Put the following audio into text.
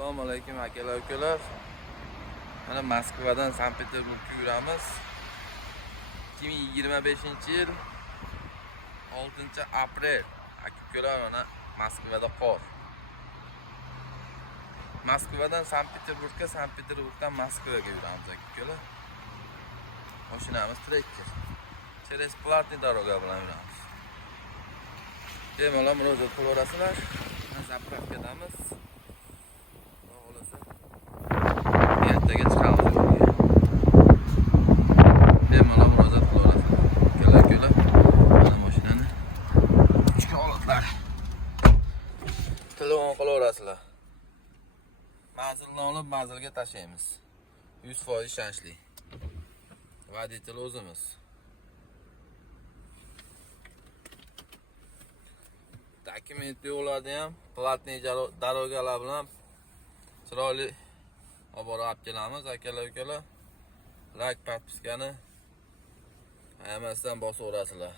Assalomu alaykum akalar ukalar. Mana Moskvadan Sankt-Peterburgga yuramiz. 2025-yil 6-aprel. Akalar mana Moskvada qor. Moskvadan Sankt-Peterburgga, Sankt-Peterburgdan Moskvaga yuramiz akalar. Mashinamiz Tracker. Через платный дорога bilan yuramiz. Bemalol murojaat qilaverasizlar. Zapravkadamiz. Ertaga chiqamiz. Bemalol murojaat qilaverasizlar. Kelar. Mana mashinani ichki holatlar. Telefon qilaverasizlar. Manzilni olib manzilga tashlaymiz. 100% ishonchli. Voditel o'zimiz. Dokument yo'qlarni ham platniy darogalar bilan chiroyli olib borib kelamiz akalar ukalar. Like, podpiskani hammasidan bosaverasizlar.